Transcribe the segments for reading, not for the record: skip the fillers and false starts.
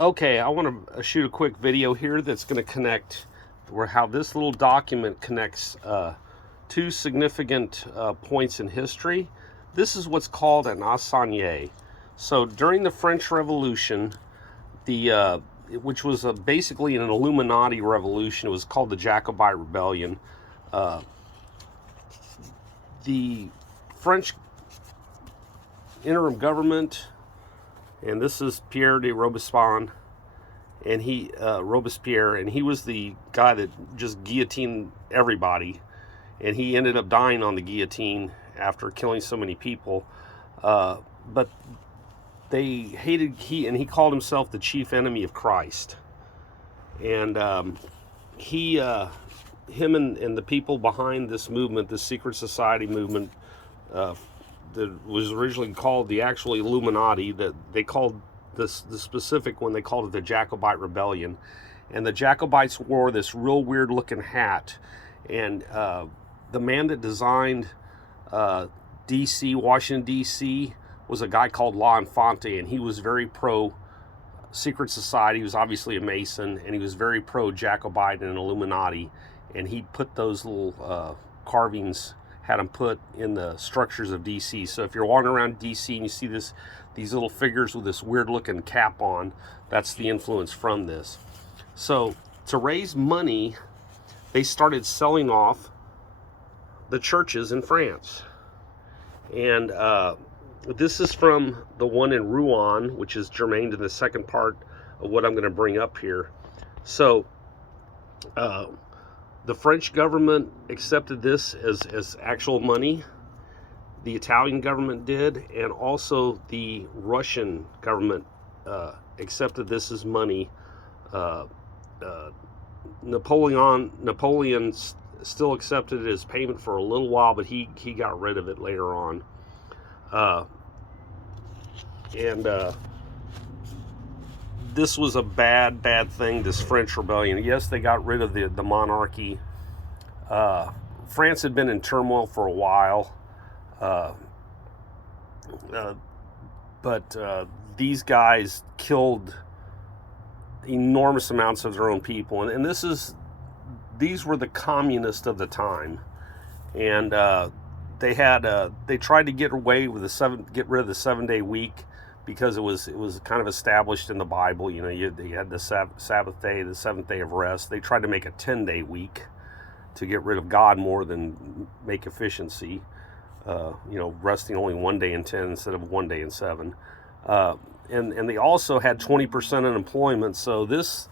Okay, I want to shoot a quick video here that's going to connect how this little document connects two significant points in history. This is what's called an assignee. So during the French Revolution, which was basically an Illuminati revolution, it was called the Jacobite Rebellion. The French interim government, and this is Pierre de Robespierre, and Robespierre, and he was the guy that just guillotined everybody, and he ended up dying on the guillotine after killing so many people. But they hated he called himself the chief enemy of Christ, and him and the people behind this movement, the secret society movement, that was originally called the actual Illuminati, that they called the specific one, they called it the Jacobite Rebellion. And the Jacobites wore this real weird looking hat, and the man that designed Washington DC, was a guy called L'Enfant, and he was very pro secret society. He was obviously a Mason, and he was very pro Jacobite and Illuminati, and he put those little carvings, had them put in the structures of DC. So if you're walking around DC and you see these little figures with this weird looking cap on, that's the influence from this. So to raise money, they started selling off the churches in France. And this is from the one in Rouen, which is germane to the second part of what I'm going to bring up here. So the French government accepted this as actual money. The Italian government did, and also the Russian government accepted this as money. Napoleon still accepted it as payment for a little while, but he got rid of it later on. This was a bad thing, this French rebellion. Yes, they got rid of the monarchy. France had been in turmoil for a while, but these guys killed enormous amounts of their own people, and these were the communists of the time, and they tried to get away with get rid of the 7-day week, because it was kind of established in the Bible. You know, you had the Sabbath day, the seventh day of rest. They tried to make a 10-day week to get rid of God more than make efficiency. Resting only 1 day in 10 instead of 1 day in 7. And they also had 20% unemployment. So this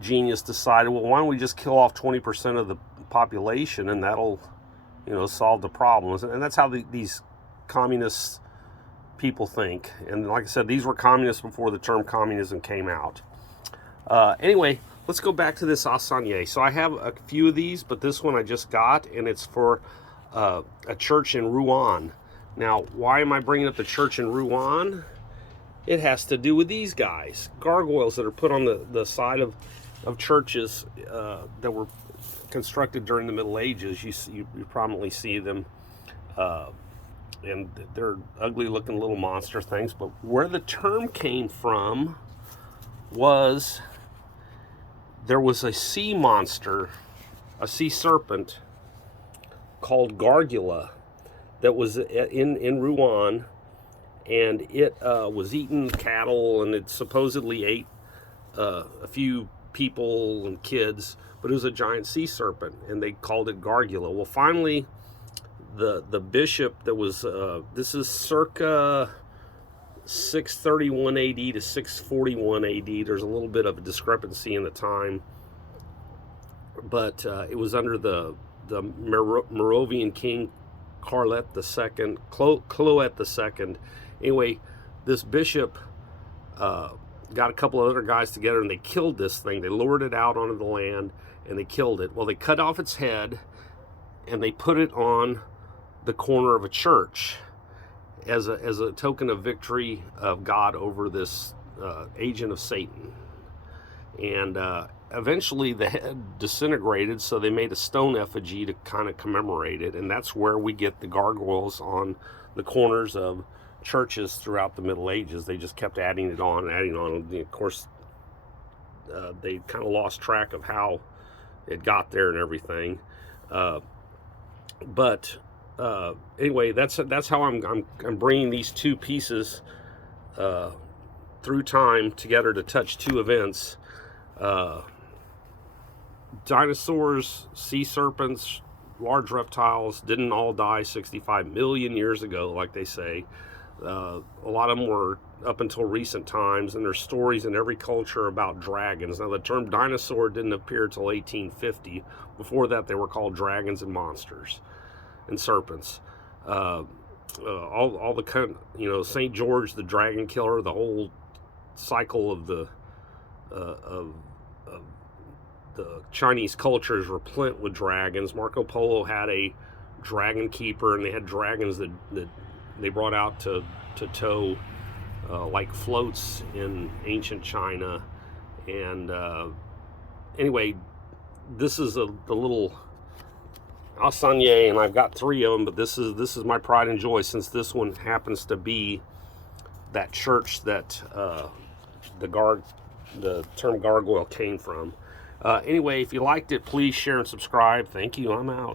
genius decided, well, why don't we just kill off 20% of the population, and that'll, solve the problems. And that's how these communist people think. And like I said, these were communists before the term communism came out. Anyway, let's go back to this assignee. So I have a few of these, but this one I just got, and it's for a church in Rouen. Now, why am I bringing up the church in Rouen? It has to do with these guys, gargoyles that are put on the side of churches that were constructed during the Middle Ages. You prominently see them, and they're ugly looking little monster things. But where the term came from was, there was a sea monster, a sea serpent called gargoyle, that was in Rouen, and it was eating cattle, and it supposedly ate a few people and kids, but it was a giant sea serpent, and they called it gargoyle. Well, finally, the bishop that was, this is circa 631 AD to 641 AD. There's a little bit of a discrepancy in the time, but it was under the Moravian king Cloet II. Anyway, this bishop got a couple of other guys together, and they killed this thing. They lured it out onto the land, and they killed it. Well, they cut off its head, and they put it on the corner of a church as a token of victory of God over this agent of Satan. And eventually the head disintegrated, so they made a stone effigy to kind of commemorate it, and that's where we get the gargoyles on the corners of churches throughout the Middle Ages. They just kept adding it on and adding on. And of course, they kind of lost track of how it got there and everything. But anyway, that's how I'm bringing these two pieces through time together to touch two events. Dinosaurs, sea serpents, large reptiles didn't all die 65 million years ago, like they say. A lot of them were up until recent times, and there's stories in every culture about dragons. Now, the term dinosaur didn't appear until 1850. Before that, they were called dragons and monsters and serpents. All the kind, St. George, the dragon killer, the whole cycle of the Chinese culture is replete with dragons. Marco Polo had a dragon keeper, and they had dragons that they brought out to tow like floats in ancient China. And anyway, this is the little Asanye, and I've got 3 of them, but this is my pride and joy, since this one happens to be that church that the term gargoyle came from. Anyway, if you liked it, please share and subscribe. Thank you. I'm out.